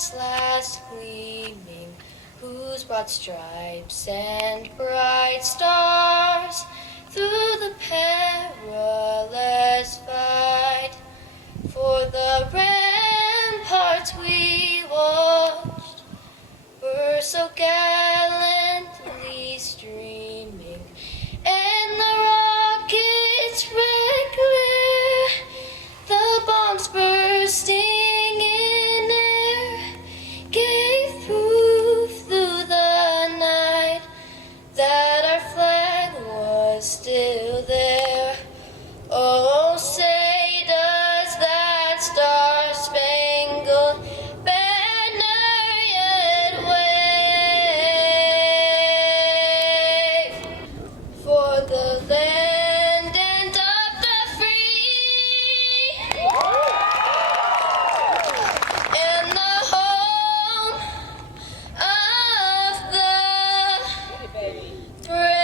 its last gleaming, whose broad stripes and bright stars through the perilous fight. For the ramparts we watched were so gallantly streaming, and the rockets red glare, the bombs bursting in air, gave proof through the night that our flag was still there. Oh, say does that star-spangled banner yet wave for the land and of the free and the home of the brave.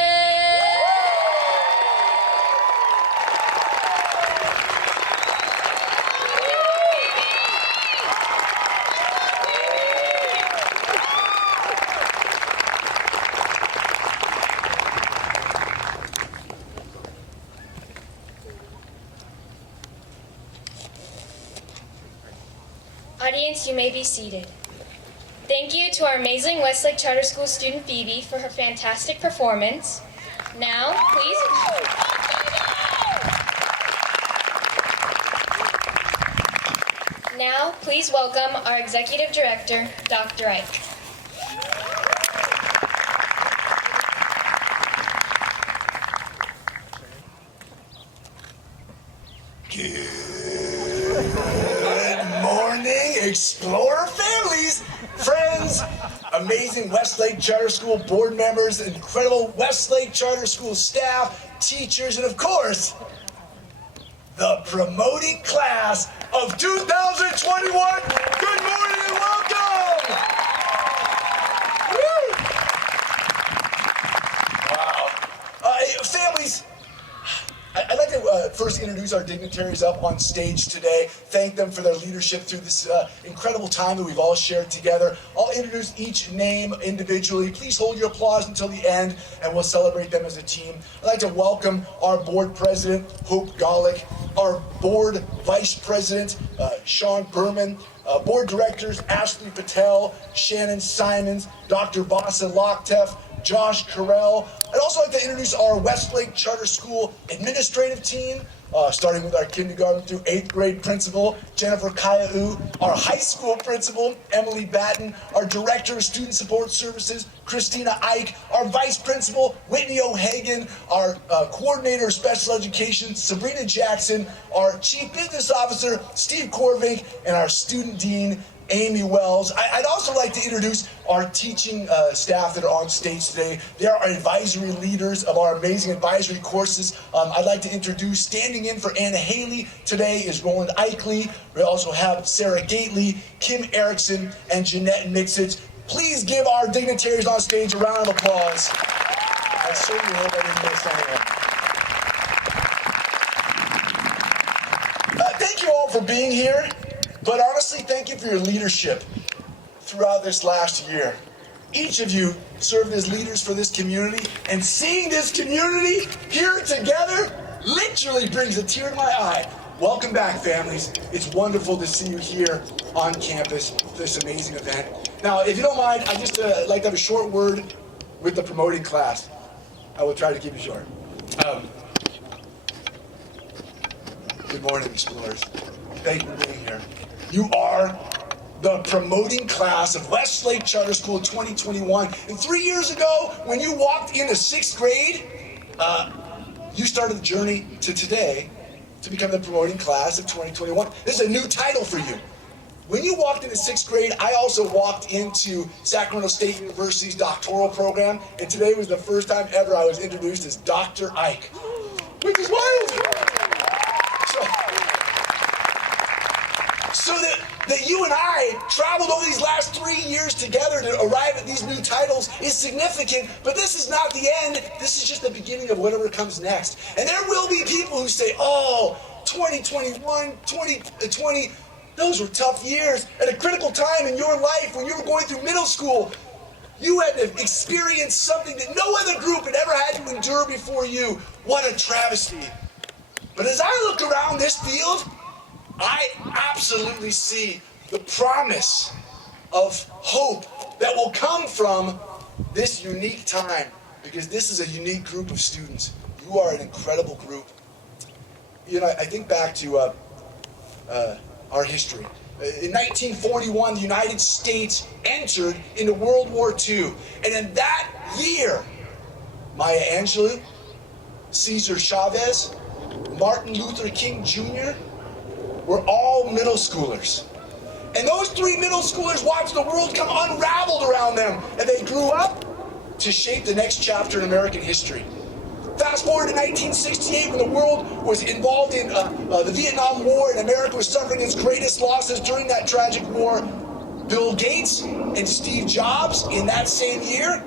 Audience, you may be seated. Thank you to our amazing Westlake Charter School student Phoebe for her fantastic performance. Now, please welcome our Executive Director, Dr. Ike. Explorer families, friends, amazing Westlake Charter School board members, incredible Westlake Charter School staff, teachers, and of course, the promoting class of 2021. Good morning and welcome! Woo! Wow. Families, I'd like to first introduce our dignitaries up on stage today. Thank them for their leadership through this incredible time that we've all shared together. I'll introduce each name individually. Please hold your applause until the end, and we'll celebrate them as a team. I'd like to welcome our board president, Hope Golick, our board vice president, Sean Berman, board directors, Ashley Patel, Shannon Simons, Dr. Vasa Loktev, Josh Carell. I'd also like to introduce our Westlake Charter School administrative team, starting with our kindergarten through 8th grade principal, Jennifer Kayau, our high school principal, Emily Batten, our director of student support services, Christina Ike, our vice principal, Whitney O'Hagan, our coordinator of special education, Sabrina Jackson, our chief business officer, Steve Korvink, and our student dean, Amy Wells. I'd also like to introduce our teaching staff that are on stage today. They are our advisory leaders of our amazing advisory courses. I'd like to introduce, standing in for Anna Haley today is Roland Eichley. We also have Sarah Gately, Kim Erickson, and Jeanette Mixich. Please give our dignitaries on stage a round of applause. I certainly hope I didn't miss anyone. Thank you all for being here. But honestly, thank you for your leadership throughout this last year. Each of you served as leaders for this community, and seeing this community here together literally brings a tear to my eye. Welcome back, families. It's wonderful to see you here on campus for this amazing event. Now, if you don't mind, I'd just like to have a short word with the promoting class. I will try to keep it short. Good morning, Explorers. Thank you for being here. You are the promoting class of Westlake Charter School 2021. And 3 years ago, when you walked into 6th grade, you started the journey to today to become the promoting class of 2021. This is a new title for you. When you walked into 6th grade, I also walked into Sacramento State University's doctoral program, and today was the first time ever I was introduced as Dr. Ike, which is wild. So that you and I traveled over these last 3 years together to arrive at these new titles is significant, but this is not the end. This is just the beginning of whatever comes next. And there will be people who say, oh, 2021, 2020, Those were tough years. At a critical time in your life when you were going through middle school, you had to experience something that no other group had ever had to endure before you. What a travesty. But as I look around this field, I absolutely see the promise of hope that will come from this unique time, because this is a unique group of students. You are an incredible group. You know, I think back to our history. In 1941, the United States entered into World War II. And in that year, Maya Angelou, Cesar Chavez, Martin Luther King Jr. were all middle schoolers. And those three middle schoolers watched the world come unraveled around them. And they grew up to shape the next chapter in American history. Fast forward to 1968, when the world was involved in the Vietnam War and America was suffering its greatest losses during that tragic war. Bill Gates and Steve Jobs, in that same year,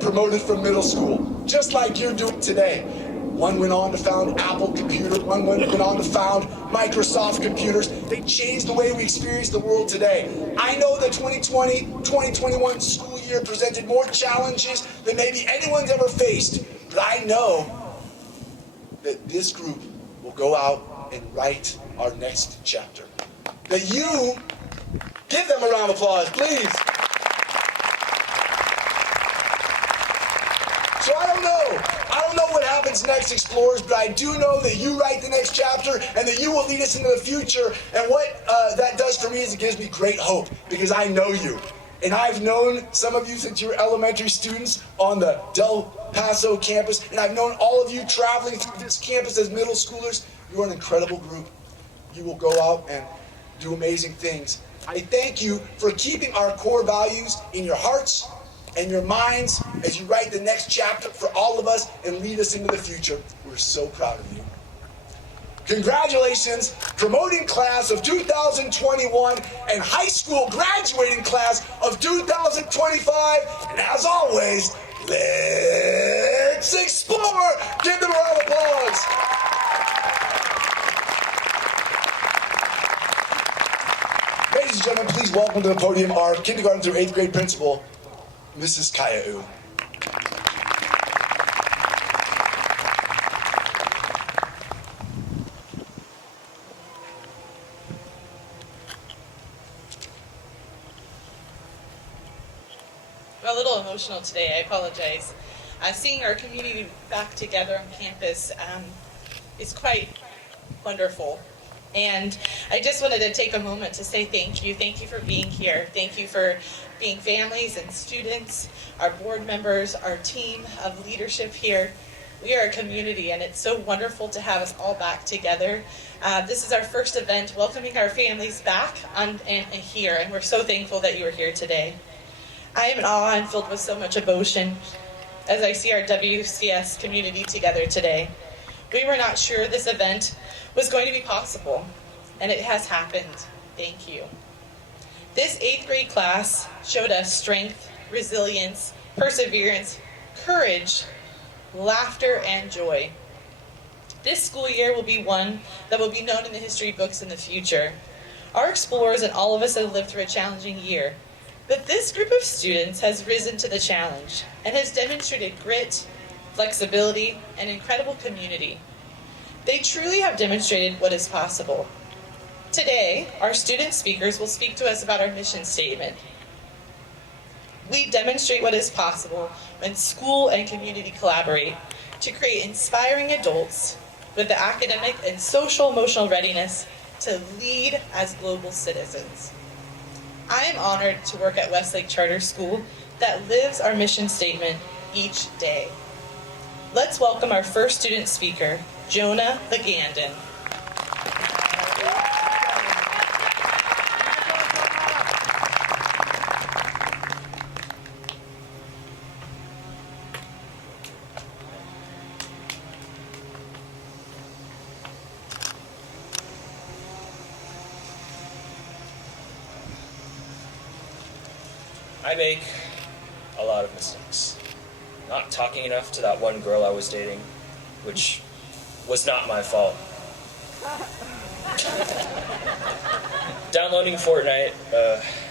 promoted from middle school, just like you're doing today. One went on to found Apple Computer, one went on to found Microsoft Computers. They changed the way we experience the world today. I know the 2020-2021 school year presented more challenges than maybe anyone's ever faced. But I know that this group will go out and write our next chapter. That you give them a round of applause, please. So I don't know what happens next, explorers, but I do know that you write the next chapter and that you will lead us into the future. And what that does for me is it gives me great hope, because I know you. And I've known some of you since you were elementary students on the Del Paso campus, and I've known all of you traveling through this campus as middle schoolers. You're an incredible group. You will go out and do amazing things. I thank you for keeping our core values in your hearts and your minds as you write the next chapter for all of us and lead us into the future. We're so proud of you. Congratulations, promoting class of 2021 and high school graduating class of 2025. And as always, let's explore. Give them a round of applause. Ladies and gentlemen, please welcome to the podium our kindergarten through 8th grade principal, Mrs. Kaya'u. I'm a little emotional today, I apologize. Seeing our community back together on campus is quite wonderful. And I just wanted to take a moment to say thank you. Thank you for being here. Thank you for being families and students, our board members, our team of leadership here. We are a community, and it's so wonderful to have us all back together. This is our first event welcoming our families back and here, and we're so thankful that you are here today. I am in awe and filled with so much emotion as I see our WCS community together today. We were not sure this event was going to be possible, and it has happened. Thank you. This 8th grade class showed us strength, resilience, perseverance, courage, laughter, and joy. This school year will be one that will be known in the history books in the future. Our explorers and all of us have lived through a challenging year. But this group of students has risen to the challenge and has demonstrated grit, flexibility, and incredible community. They truly have demonstrated what is possible. Today, our student speakers will speak to us about our mission statement. We demonstrate what is possible when school and community collaborate to create inspiring adults with the academic and social-emotional readiness to lead as global citizens. I am honored to work at Westlake Charter School that lives our mission statement each day. Let's welcome our first student speaker, Jonah Legandon. I make a lot of mistakes. Not talking enough to that one girl I was dating, which was not my fault. Down downloading Fortnite,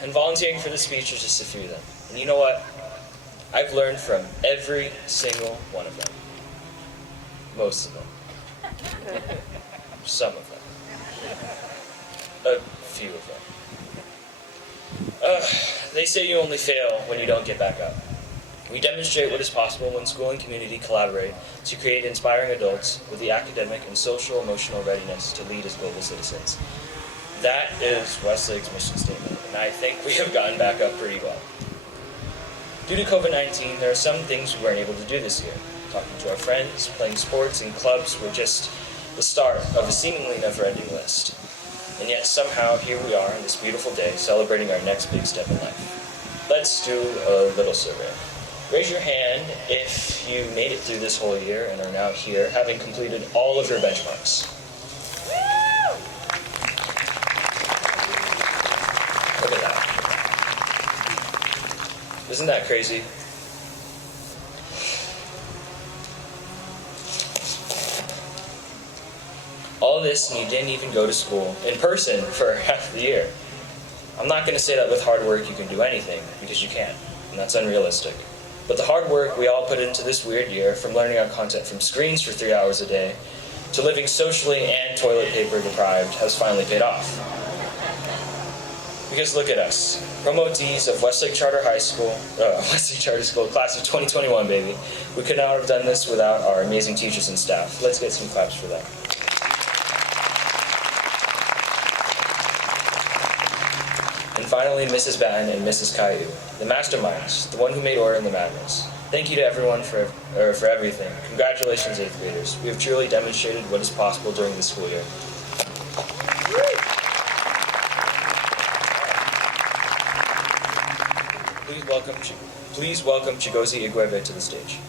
and volunteering for the speech are just a few of them. And you know what? I've learned from every single one of them. Most of them. Some of them. A few of them. They say you only fail when you don't get back up. We demonstrate what is possible when school and community collaborate to create inspiring adults with the academic and social emotional readiness to lead as global citizens. That is Westlake's mission statement, and I think we have gotten back up pretty well. Due to COVID-19, there are some things we weren't able to do this year. Talking to our friends, playing sports, and clubs were just the start of a seemingly never-ending list. And yet somehow here we are on this beautiful day celebrating our next big step in life. Let's do a little survey. Raise your hand if you made it through this whole year and are now here, having completed all of your benchmarks. Look at that. Isn't that crazy? All this and you didn't even go to school in person for half the year. I'm not going to say that with hard work you can do anything, because you can't, and that's unrealistic. But the hard work we all put into this weird year, from learning our content from screens for 3 hours a day, to living socially and toilet paper deprived, has finally paid off. Because look at us, promotees of Westlake Charter School, class of 2021, baby. We could not have done this without our amazing teachers and staff. Let's get some claps for them. And finally, Mrs. Batten and Mrs. Caillou, the masterminds, the one who made order in the madness. Thank you to everyone for everything. Congratulations, 8th graders. We have truly demonstrated what is possible during the school year. Please welcome Chigozie Igwebe to the stage.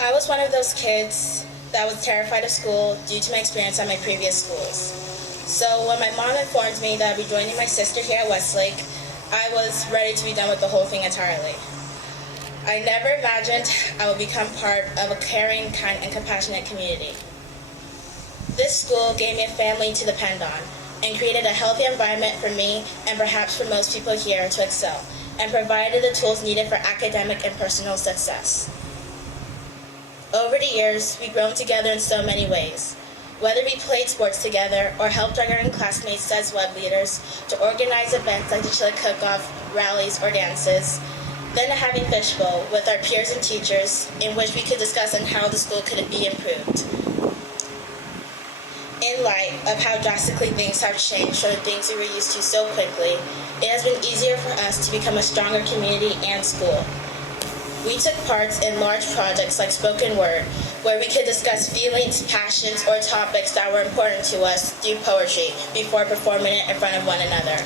I was one of those kids that was terrified of school due to my experience at my previous schools. So when my mom informed me that I'd be joining my sister here at Westlake, I was ready to be done with the whole thing entirely. I never imagined I would become part of a caring, kind, and compassionate community. This school gave me a family to depend on and created a healthy environment for me and perhaps for most people here to excel, and provided the tools needed for academic and personal success. Over the years, we've grown together in so many ways. Whether we played sports together or helped our young classmates as web leaders to organize events like the Chili Cook-Off, rallies, or dances, then to having fishbowl with our peers and teachers in which we could discuss on how the school could be improved. In light of how drastically things have changed from the things we were used to so quickly, it has been easier for us to become a stronger community and school. We took part in large projects like spoken word, where we could discuss feelings, passions, or topics that were important to us through poetry before performing it in front of one another.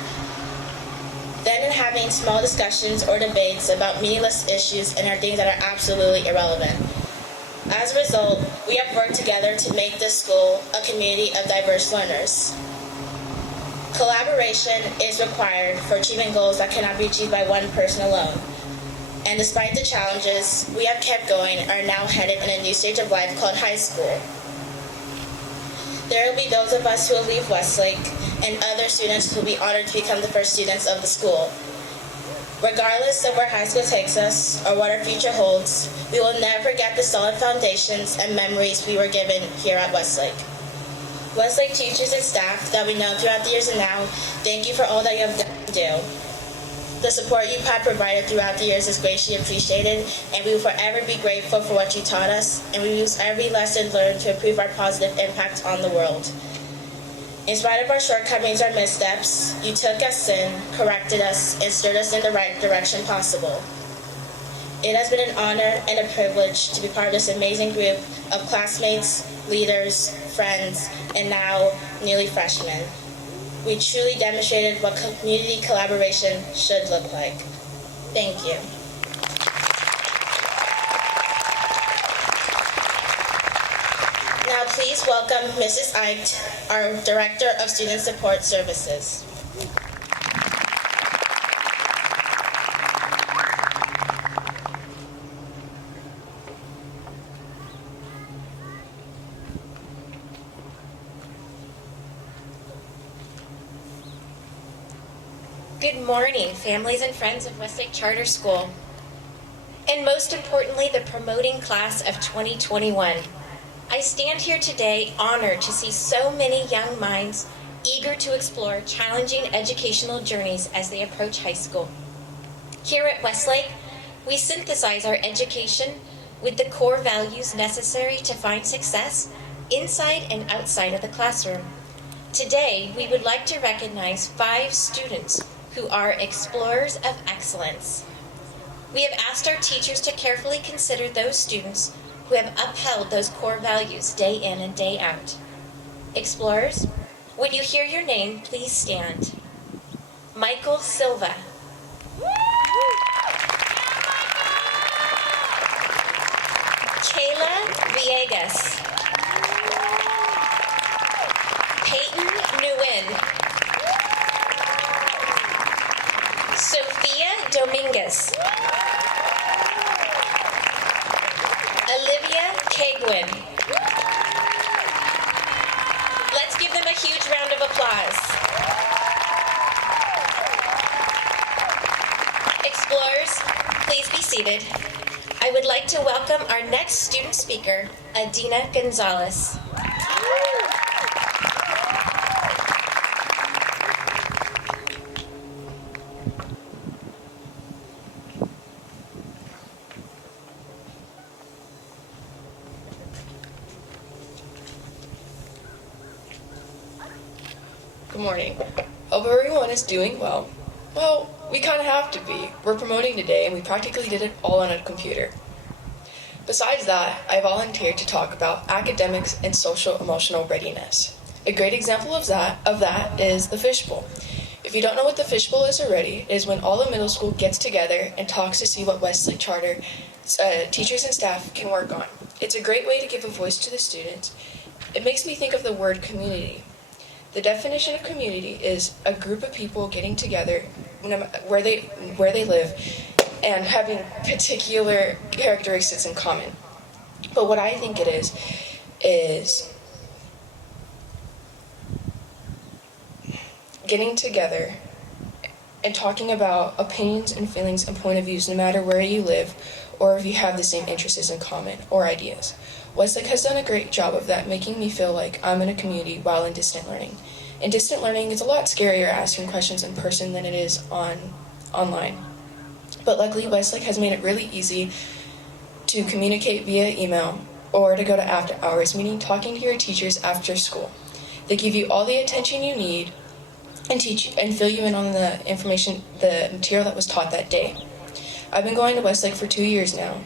Then in having small discussions or debates about meaningless issues and are things that are absolutely irrelevant. As a result, we have worked together to make this school a community of diverse learners. Collaboration is required for achieving goals that cannot be achieved by one person alone. And despite the challenges, we have kept going and are now headed in a new stage of life called high school. There will be those of us who will leave Westlake and other students who will be honored to become the first students of the school. Regardless of where high school takes us or what our future holds, we will never forget the solid foundations and memories we were given here at Westlake. Westlake teachers and staff that we know throughout the years and now, thank you for all that you have done and do. The support you have provided throughout the years is greatly appreciated, and we will forever be grateful for what you taught us, and we use every lesson learned to improve our positive impact on the world. In spite of our shortcomings or missteps, you took us in, corrected us, and steered us in the right direction possible. It has been an honor and a privilege to be part of this amazing group of classmates, leaders, friends, and now newly freshmen. We truly demonstrated what community collaboration should look like. Thank you. please welcome Mrs. Ike, our Director of Student Support Services. Good morning, families and friends of Westlake Charter School, and most importantly, the promoting class of 2021. I stand here today honored to see so many young minds eager to explore challenging educational journeys as they approach high school. Here at Westlake, we synthesize our education with the core values necessary to find success inside and outside of the classroom. Today, we would like to recognize 5 students who are explorers of excellence. We have asked our teachers to carefully consider those students who have upheld those core values day in and day out. Explorers, when you hear your name, please stand. Michael Silva. Kayla Villegas. Peyton Nguyen. Sophia Dominguez. Olivia Kegwin. Let's give them a huge round of applause. Explorers, please be seated. I would like to welcome our next student speaker, Adina Gonzalez. Good morning. Hope everyone is doing well. Well, we kind of have to be. We're promoting today and we practically did it all on a computer. Besides that, I volunteered to talk about academics and social emotional readiness. A great example of that is the fishbowl. If you don't know what the fishbowl is already, it is when all the middle school gets together and talks to see what Westlake Charter teachers and staff can work on. It's a great way to give a voice to the students. It makes me think of the word community. The definition of community is a group of people getting together where they live and having particular characteristics in common. But what I think it is getting together and talking about opinions and feelings and point of views no matter where you live or if you have the same interests in common or ideas. Westlake has done a great job of that, making me feel like I'm in a community while in distant learning. In distant learning, it's a lot scarier asking questions in person than it is online. But luckily, Westlake has made it really easy to communicate via email or to go to after hours, meaning talking to your teachers after school. They give you all the attention you need and teach and fill you in on the material that was taught that day. I've been going to Westlake for 2 years now,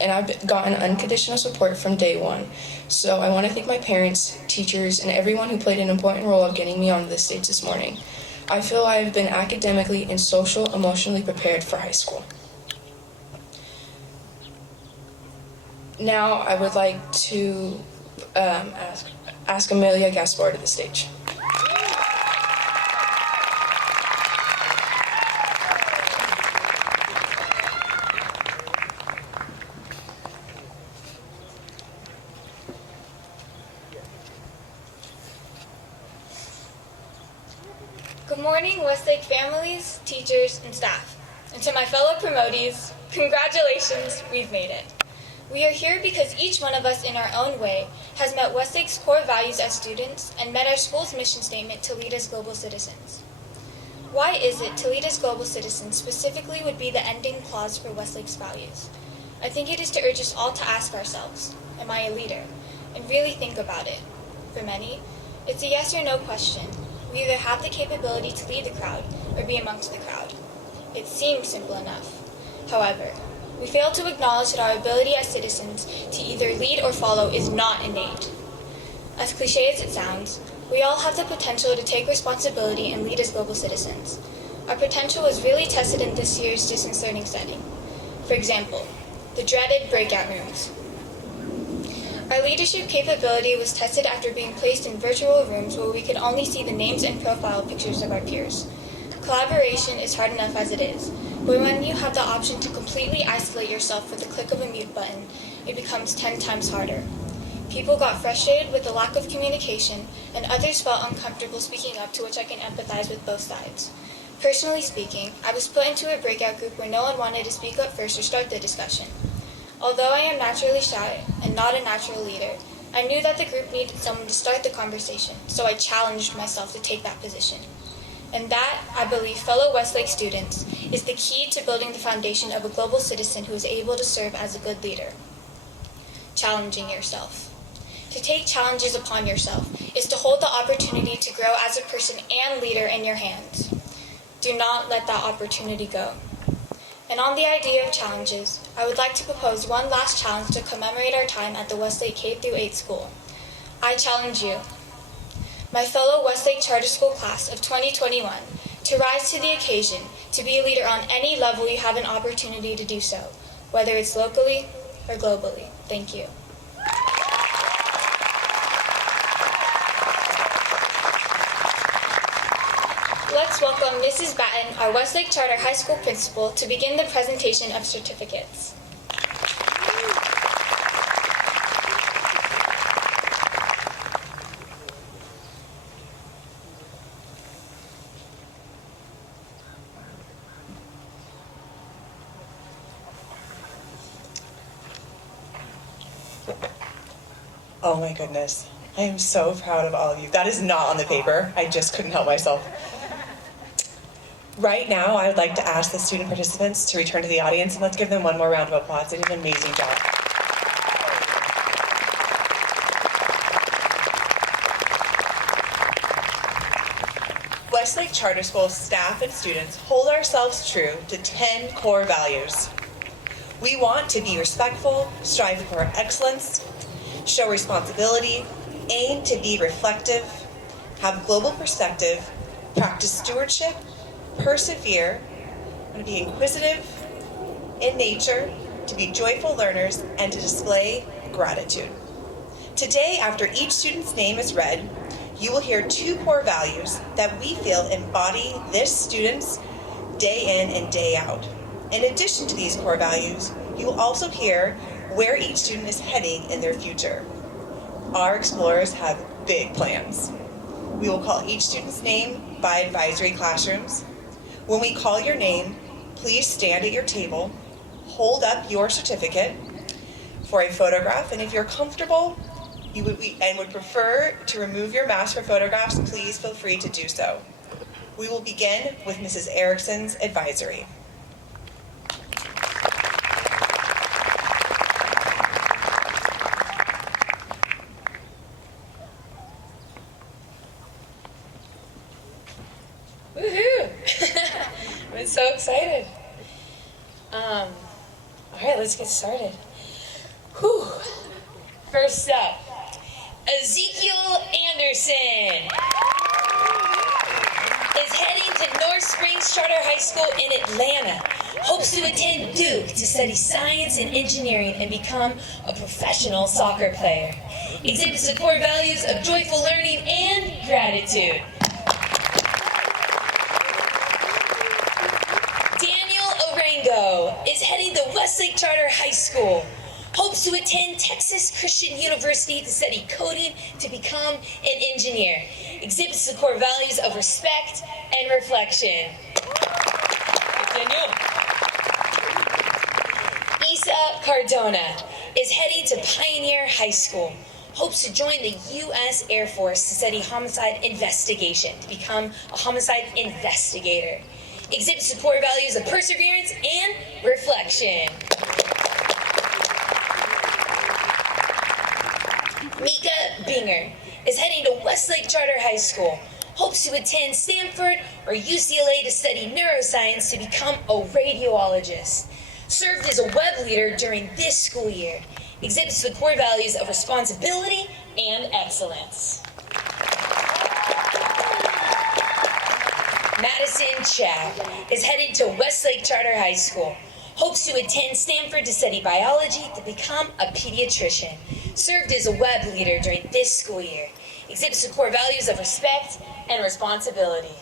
and I've gotten unconditional support from day one. So I want to thank my parents, teachers, and everyone who played an important role of getting me on this stage this morning. I feel I have been academically and emotionally prepared for high school. Now I would like to ask Amelia Gaspar to the stage. Good morning, Westlake families, teachers, and staff. And to my fellow promotees, congratulations, we've made it. We are here because each one of us in our own way has met Westlake's core values as students and met our school's mission statement to lead as global citizens. Why is it to lead as global citizens specifically would be the ending clause for Westlake's values? I think it is to urge us all to ask ourselves, am I a leader? And really think about it. For many, it's a yes or no question. We either have the capability to lead the crowd or be amongst the crowd. It seems simple enough. However, we fail to acknowledge that our ability as citizens to either lead or follow is not innate. As cliche as it sounds, we all have the potential to take responsibility and lead as global citizens. Our potential was really tested in this year's distance learning setting. For example, the dreaded breakout rooms. Our leadership capability was tested after being placed in virtual rooms where we could only see the names and profile pictures of our peers. Collaboration is hard enough as it is, but when you have the option to completely isolate yourself with the click of a mute button, it becomes 10 times harder. People got frustrated with the lack of communication, and others felt uncomfortable speaking up, to which I can empathize with both sides. Personally speaking, I was put into a breakout group where no one wanted to speak up first or start the discussion. Although I am naturally shy and not a natural leader, I knew that the group needed someone to start the conversation, so I challenged myself to take that position. And that, I believe, fellow Westlake students, is the key to building the foundation of a global citizen who is able to serve as a good leader. Challenging yourself. To take challenges upon yourself is to hold the opportunity to grow as a person and leader in your hands. Do not let that opportunity go. And on the idea of challenges, I would like to propose one last challenge to commemorate our time at the Westlake K-8 school. I challenge you, my fellow Westlake Charter School class of 2021, to rise to the occasion, to be a leader on any level you have an opportunity to do so, whether it's locally or globally. Thank you. Let's welcome Mrs. Batten, our Westlake Charter High School principal, to begin the presentation of certificates. Oh my goodness. I am so proud of all of you. That is not on the paper. I just couldn't help myself. Right now, I would like to ask the student participants to return to the audience, and let's give them one more round of applause. They did an amazing job. Westlake Charter School staff and students hold ourselves true to 10 core values. We want to be respectful, strive for excellence, show responsibility, aim to be reflective, have global perspective, practice stewardship, persevere, to be inquisitive in nature, to be joyful learners, and to display gratitude. Today, after each student's name is read, you will hear 2 core values that we feel embody this student's day in and day out. In addition to these core values, you will also hear where each student is heading in their future. Our explorers have big plans. We will call each student's name by advisory classrooms. When we call your name, please stand at your table, hold up your certificate for a photograph, and if you're comfortable and would prefer to remove your mask for photographs, please feel free to do so. We will begin with Mrs. Erickson's advisory. I'm so excited. All right, let's get started. Whew. First up, Ezekiel Anderson is heading to North Springs Charter High School in Atlanta. Hopes to attend Duke to study science and engineering and become a professional soccer player. Exhibits the core values of joyful learning and gratitude. Is heading to Westlake Charter High School. Hopes to attend Texas Christian University to study coding to become an engineer. Exhibits the core values of respect and reflection. Continue. Isa Cardona is heading to Pioneer High School. Hopes to join the U.S. Air Force to study homicide investigation, to become a homicide investigator. Exhibits the core values of perseverance and reflection. Mika Binger is heading to Westlake Charter High School. Hopes to attend Stanford or UCLA to study neuroscience to become a radiologist. Served as a web leader during this school year. Exhibits the core values of responsibility and excellence. Madison Chad is headed to Westlake Charter High School. Hopes to attend Stanford to study biology to become a pediatrician. Served as a web leader during this school year. Exhibits the core values of respect and responsibility.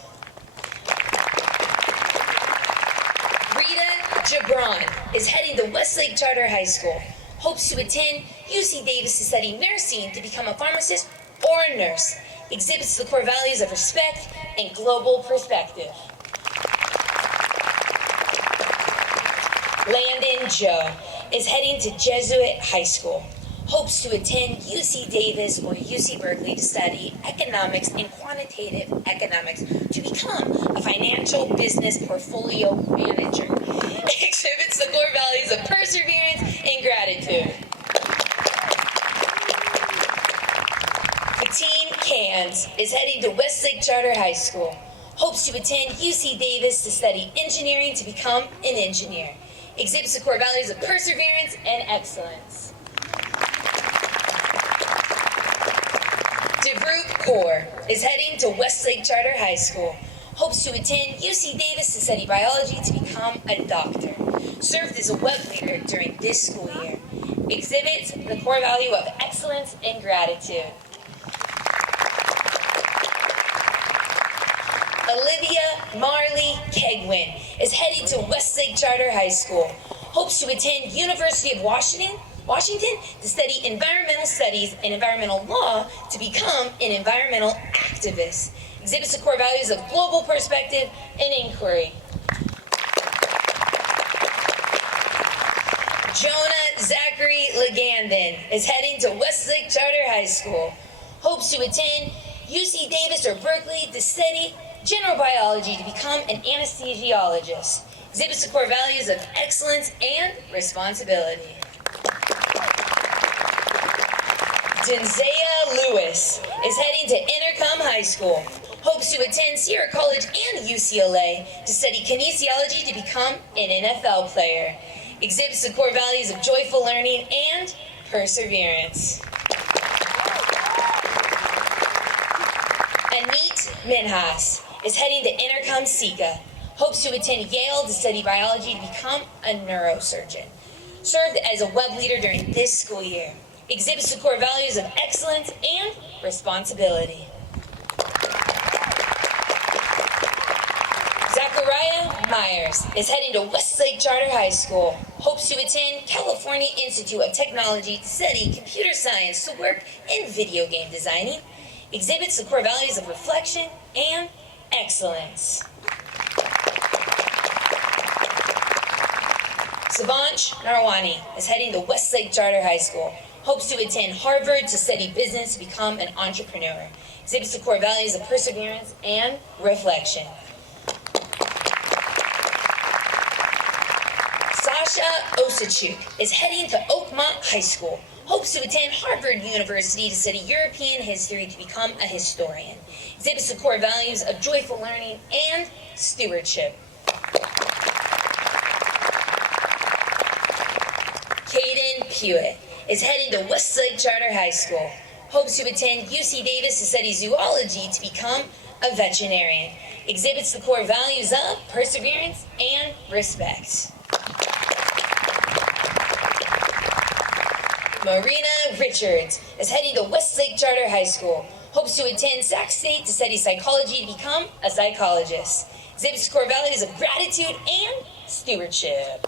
Gibran is heading to Westlake Charter High School. Hopes to attend UC Davis to study nursing to become a pharmacist or a nurse. Exhibits the core values of respect and global perspective. Landon Joe is heading to Jesuit High School. Hopes to attend UC Davis or UC Berkeley to study economics and quantitative economics to become a financial business portfolio manager. Exhibits the core values of perseverance and gratitude. Fatine Cans is heading to Westlake Charter High School. Hopes to attend UC Davis to study engineering to become an engineer. Exhibits the core values of perseverance and excellence. DeVroot Kaur is heading to Westlake Charter High School. Hopes to attend UC Davis to study biology to become a doctor. Served as a web leader during this school year. Exhibits the core value of excellence and gratitude. Olivia Marley Kegwin is heading to Westlake Charter High School. Hopes to attend University of Washington to study environmental studies and environmental law to become an environmental activist. Exhibits the core values of global perspective and inquiry. Jonah Zachary Legandon is heading to Westlake Charter High School. Hopes to attend UC Davis or Berkeley to study general biology to become an anesthesiologist. Exhibits the core values of excellence and responsibility. Denzea Lewis is heading to Intercom High School. Hopes to attend Sierra College and UCLA to study kinesiology to become an NFL player. Exhibits the core values of joyful learning and perseverance. Anit Minhas is heading to Intercom Sika. Hopes to attend Yale to study biology to become a neurosurgeon. Served as a web leader during this school year. Exhibits the core values of excellence and responsibility. Zachariah Myers is heading to Westlake Charter High School. Hopes to attend California Institute of Technology to study computer science to work in video game designing. Exhibits the core values of reflection and excellence. Savanch Narwani is heading to Westlake Charter High School. Hopes to attend Harvard to study business to become an entrepreneur. Exhibits the core values of perseverance and reflection. Sasha Osachuk is heading to Oakmont High School. Hopes to attend Harvard University to study European history to become a historian. Exhibits the core values of joyful learning and stewardship. Caden Pewitt is heading to Westlake Charter High School. Hopes to attend UC Davis to study zoology to become a veterinarian. Exhibits the core values of perseverance and respect. Marina Richards is heading to Westlake Charter High School. Hopes to attend Sac State to study psychology to become a psychologist. Exhibits the core values of gratitude and stewardship.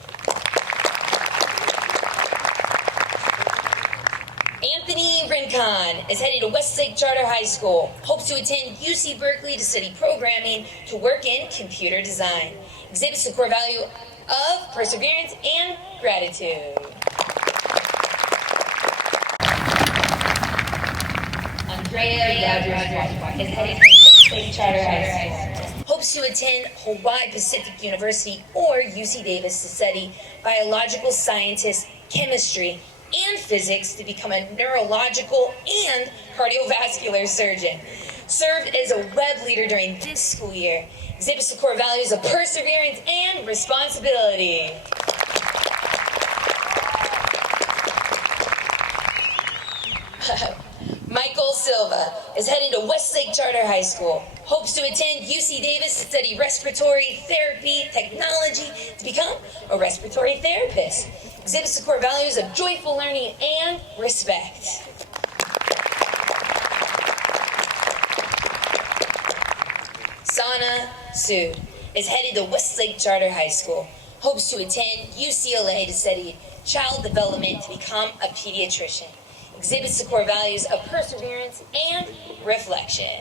Anthony Rincon is heading to Westlake Charter High School. Hopes to attend UC Berkeley to study programming to work in computer design. Exhibits the core value of perseverance and gratitude. Andrea Rogers is heading to Westlake Charter High School. Hopes to attend Hawaii Pacific University or UC Davis to study biological sciences, chemistry, and physics to become a neurological and cardiovascular surgeon. Served as a web leader during this school year. Exhibits the core values of perseverance and responsibility. Michael Silva is heading to Westlake Charter High School. Hopes to attend UC Davis to study respiratory therapy technology to become a respiratory therapist. exhibits the core values of joyful learning and respect. Sana Sood is headed to Westlake Charter High School, hopes to attend UCLA to study child development to become a pediatrician, exhibits the core values of perseverance and reflection.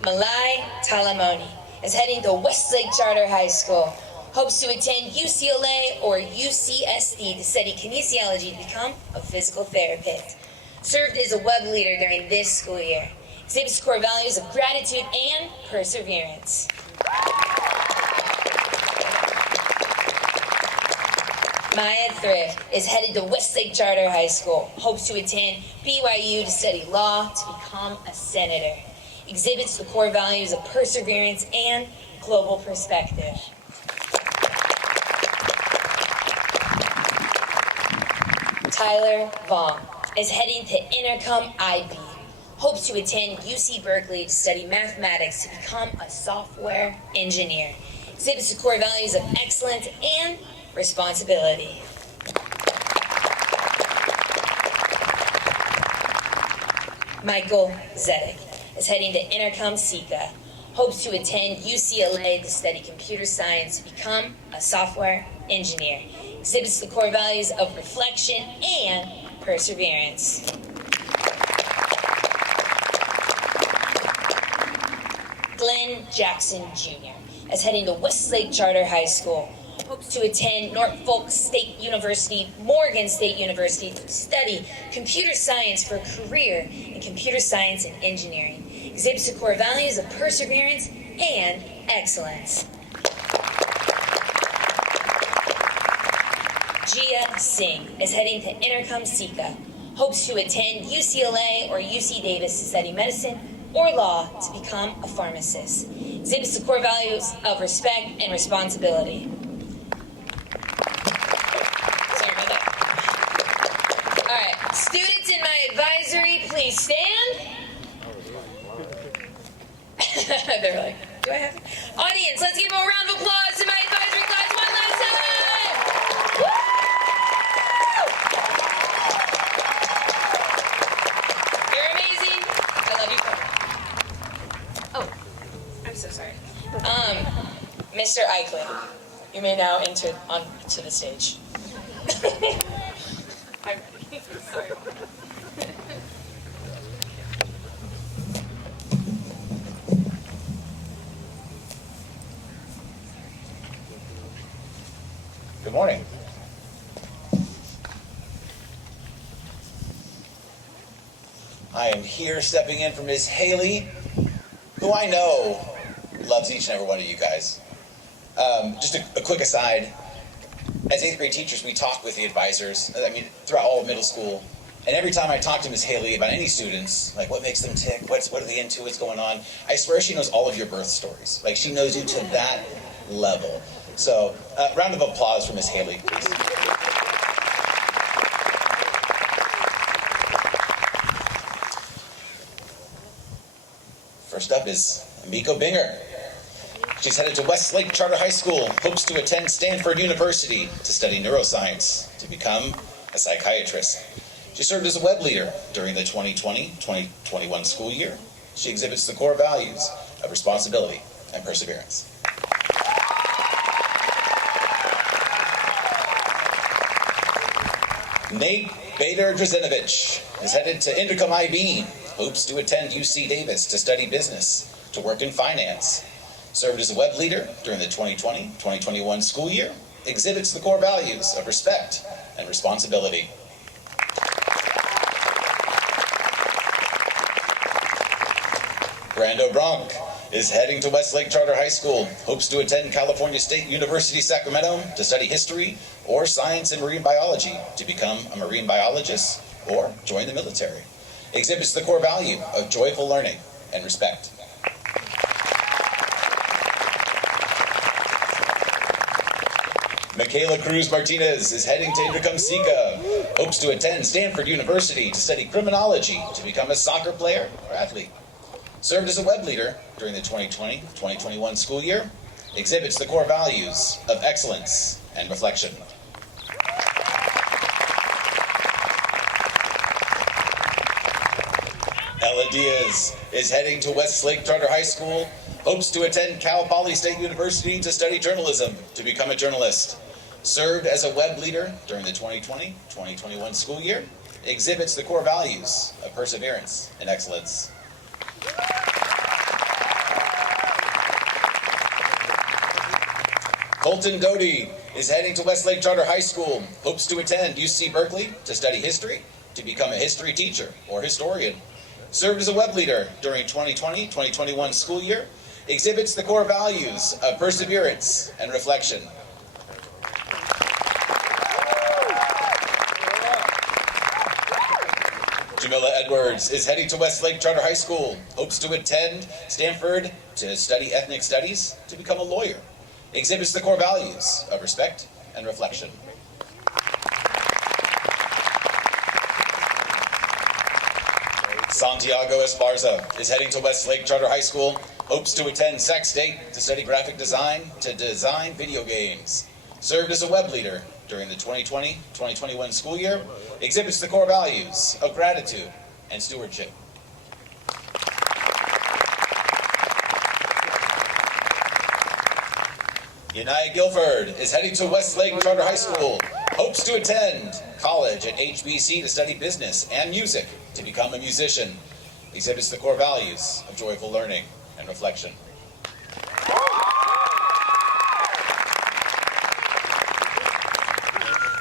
Malai Talamoni is heading to Westlake Charter High School, hopes to attend UCLA or UCSD to study kinesiology to become a physical therapist. Served as a web leader during this school year. Exhibits core values of gratitude and perseverance. Maya Thrift is headed to Westlake Charter High School, hopes to attend BYU to study law to become a senator. Exhibits the core values of perseverance and global perspective. Tyler Vaughn is heading to Intercom IB, hopes to attend UC Berkeley to study mathematics to become a software engineer. Exhibits the core values of excellence and responsibility. Michael Zedek is heading to Intercom Sika, hopes to attend UCLA to study computer science to become a software engineer. Exhibits the core values of reflection and perseverance. Glenn Jackson Jr. is heading to Westlake Charter High School, hopes to attend Norfolk State University, Morgan State University to study computer science for a career in computer science and engineering. Exhibits the core values of perseverance and excellence. Jia Singh is heading to Intercom Sika, hopes to attend UCLA or UC Davis to study medicine or law to become a pharmacist. Exhibits the core values of respect and responsibility. Sorry about that. All right, students in my advisory, please stand. They're like, do I have it? Audience, let's give them a round of applause to my advisory class one last time. Woo! You're amazing. I love you. Oh, I'm so sorry. Mr. Eichland, you may now enter onto the stage. I'm ready. Sorry. Good morning. I am here stepping in for Ms. Haley, who I know loves each and every one of you guys. Just a quick aside, as 8th grade teachers, we talk with the advisors, throughout all of middle school, and every time I talk to Ms. Haley about any students, like what makes them tick, what are they into, what's going on, I swear she knows all of your birth stories. Like she knows you to that level. So, round of applause for Ms. Haley, please. First up is Miko Binger. She's headed to Westlake Charter High School, hopes to attend Stanford University to study neuroscience to become a psychiatrist. She served as a web leader during the 2020-2021 school year. She exhibits the core values of responsibility and perseverance. Nate Bader-Drazinovich is headed to Intercom IB, hopes to attend UC Davis to study business, to work in finance. Served as a web leader during the 2020-2021 school year, exhibits the core values of respect and responsibility. Brando Bronk is heading to Westlake Charter High School, hopes to attend California State University, Sacramento to study history or science and marine biology to become a marine biologist or join the military. Exhibits the core value of joyful learning and respect. Michaela Cruz Martinez is heading to Intercom Sika, hopes to attend Stanford University to study criminology to become a soccer player or athlete. Served as a web leader during the 2020-2021 school year, exhibits the core values of excellence and reflection. Ella Diaz is heading to Westlake Charter High School, hopes to attend Cal Poly State University to study journalism, to become a journalist. Served as a web leader during the 2020-2021 school year, exhibits the core values of perseverance and excellence. Colton Doty is heading to Westlake Charter High School, hopes to attend UC Berkeley to study history, to become a history teacher or historian. Served as a web leader during 2020-2021 school year, exhibits the core values of perseverance and reflection. Jamila Edwards is heading to Westlake Charter High School, hopes to attend Stanford to study ethnic studies, to become a lawyer. Exhibits the core values of respect and reflection. Santiago Esparza is heading to Westlake Charter High School, hopes to attend Sac State to study graphic design, to design video games. Served as a web leader during the 2020-2021 school year, exhibits the core values of gratitude and stewardship. Yanai Guilford is heading to Westlake Charter High School, hopes to attend college at HBC to study business and music, to become a musician. Exhibits the core values of joyful learning and reflection.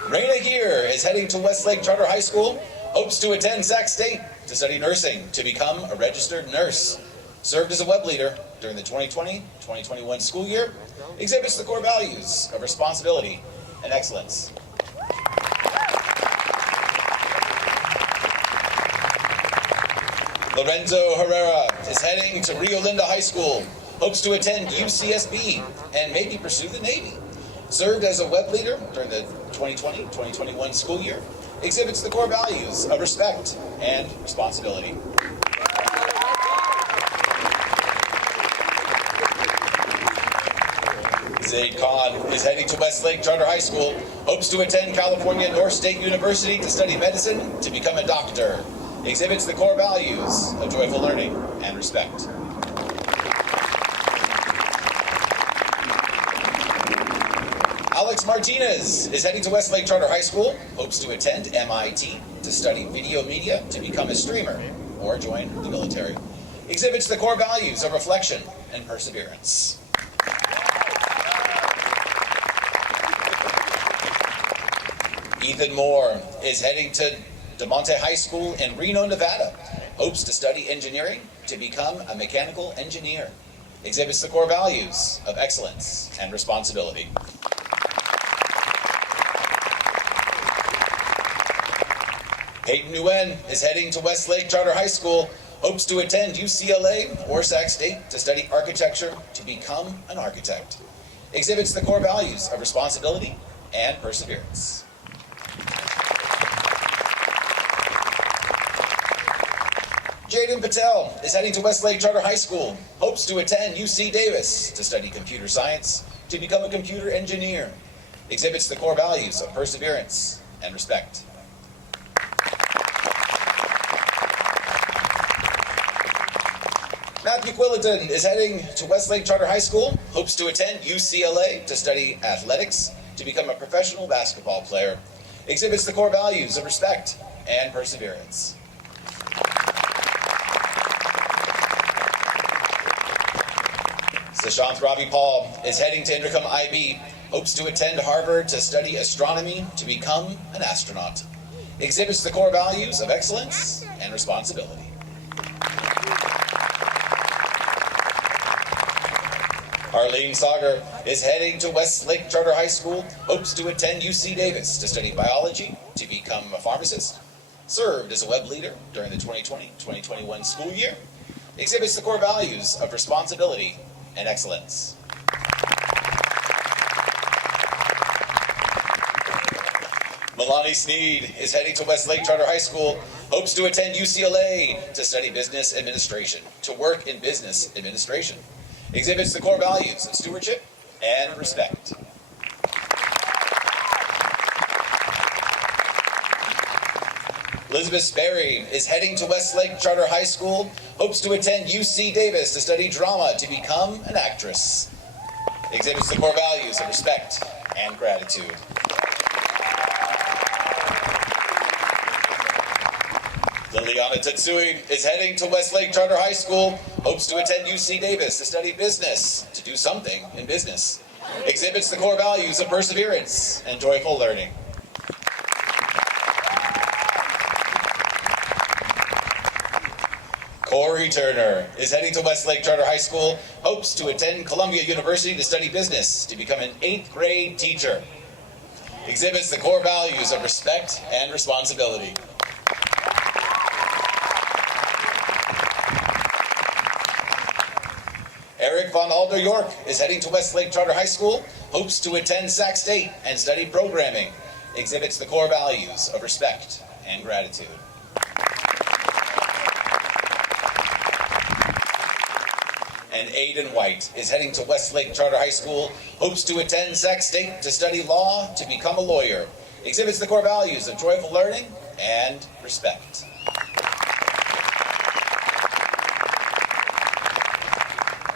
Raina Gear is heading to Westlake Charter High School, hopes to attend Sac State to study nursing, to become a registered nurse. Served as a web leader during the 2020-2021 school year, exhibits the core values of responsibility and excellence. Lorenzo Herrera is heading to Rio Linda High School, hopes to attend UCSB and maybe pursue the Navy. Served as a web leader during the 2020-2021 school year, exhibits the core values of respect and responsibility. Zaid Khan is heading to Westlake Charter High School, hopes to attend California North State University to study medicine, to become a doctor. Exhibits the core values of joyful learning and respect. Alex Martinez is heading to Westlake Charter High School, hopes to attend MIT to study video media, to become a streamer or join the military. Exhibits the core values of reflection and perseverance. Ethan Moore is heading to DeMonte High School in Reno, Nevada. Hopes to study engineering, to become a mechanical engineer. Exhibits the core values of excellence and responsibility. Peyton Nguyen is heading to Westlake Charter High School. Hopes to attend UCLA or Sac State to study architecture, to become an architect. Exhibits the core values of responsibility and perseverance. Jaden Patel is heading to Westlake Charter High School, hopes to attend UC Davis to study computer science, to become a computer engineer. Exhibits the core values of perseverance and respect. Matthew Quilliton is heading to Westlake Charter High School, hopes to attend UCLA to study athletics, to become a professional basketball player. Exhibits the core values of respect and perseverance. Sashanth Ravi Paul is heading to Inderkum IB, hopes to attend Harvard to study astronomy, to become an astronaut. Exhibits the core values of excellence and responsibility. Arlene Sager is heading to Westlake Charter High School, hopes to attend UC Davis to study biology, to become a pharmacist. Served as a web leader during the 2020-2021 school year. Exhibits the core values of responsibility and excellence. Milani Sneed is heading to Westlake Charter High School, hopes to attend UCLA to study business administration, to work in business administration. Exhibits the core values of stewardship and respect. Elizabeth Sperry is heading to Westlake Charter High School, hopes to attend UC Davis to study drama to become an actress. Exhibits the core values of respect and gratitude. Liliana Tatsui is heading to Westlake Charter High School, hopes to attend UC Davis to study business, to do something in business. Exhibits the core values of perseverance and joyful learning. Corey Turner is heading to Westlake Charter High School, hopes to attend Columbia University to study business, to become an 8th grade teacher. Exhibits the core values of respect and responsibility. Eric Von Alder York is heading to Westlake Charter High School, hopes to attend Sac State and study programming. Exhibits the core values of respect and gratitude. And Aiden White is heading to Westlake Charter High School, hopes to attend Sac State to study law to become a lawyer. Exhibits the core values of joyful learning and respect.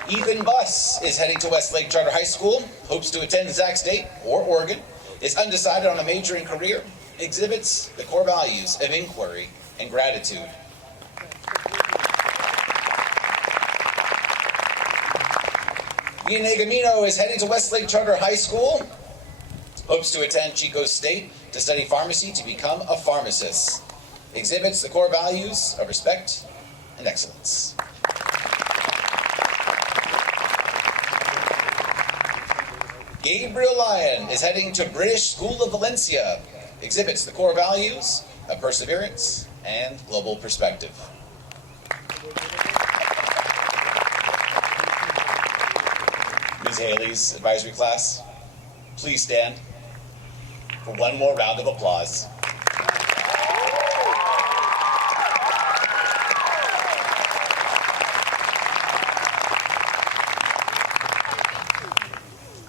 Ethan Buss is heading to Westlake Charter High School, hopes to attend Sac State or Oregon, is undecided on a major and career, exhibits the core values of inquiry and gratitude. Ian Agamino is heading to Westlake Charter High School, hopes to attend Chico State to study pharmacy to become a pharmacist. Exhibits the core values of respect and excellence. Gabriel Lyon is heading to British School of Valencia. Exhibits the core values of perseverance and global perspective. Ms. Haley's advisory class, please stand for one more round of applause.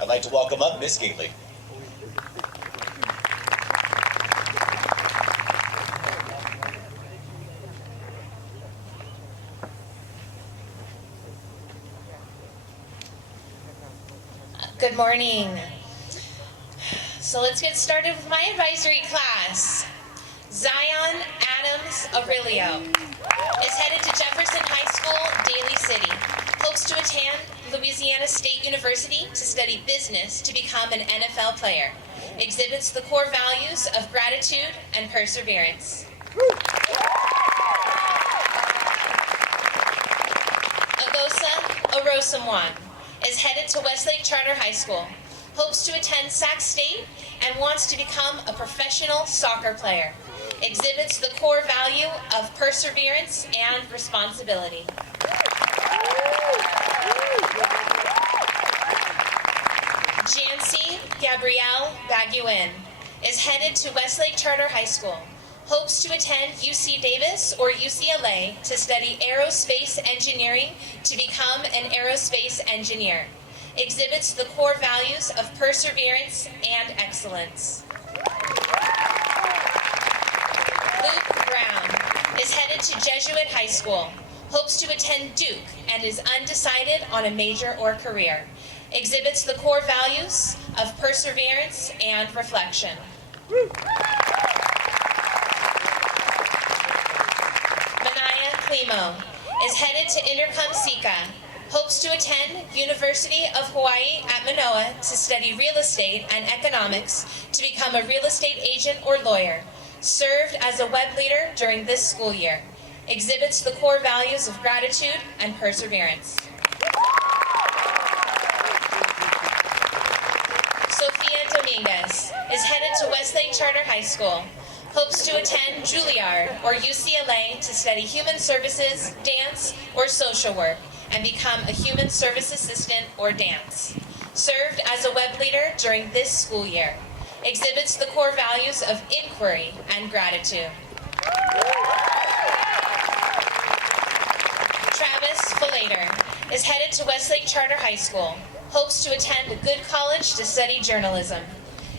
I'd like to welcome up Ms. Gately. Good morning. So let's get started with my advisory class. Zion Adams Aurelio is headed to Jefferson High School, Daly City. Hopes to attend Louisiana State University to study business to become an NFL player. Exhibits the core values of gratitude and perseverance. Agosa Orosamwan is headed to Westlake Charter High School. Hopes to attend Sac State and wants to become a professional soccer player. Exhibits the core value of perseverance and responsibility. Jancy Gabrielle Baguin is headed to Westlake Charter High School. Hopes to attend UC Davis or UCLA to study aerospace engineering to become an aerospace engineer. Exhibits the core values of perseverance and excellence. Luke Brown is headed to Jesuit High School. Hopes to attend Duke and is undecided on a major or career. Exhibits the core values of perseverance and reflection. Manaya Klimo is headed to Intercom Sika. Hopes to attend University of Hawaii at Manoa to study real estate and economics to become a real estate agent or lawyer. Served as a web leader during this school year. Exhibits the core values of gratitude and perseverance. Sophia Dominguez is headed to Westlake Charter High School. Hopes to attend Juilliard or UCLA to study human services, dance, or social work and become a human service assistant or dance. Served as a web leader during this school year. Exhibits the core values of inquiry and gratitude. Travis Falater is headed to Westlake Charter High School. hopes to attend a good college to study journalism,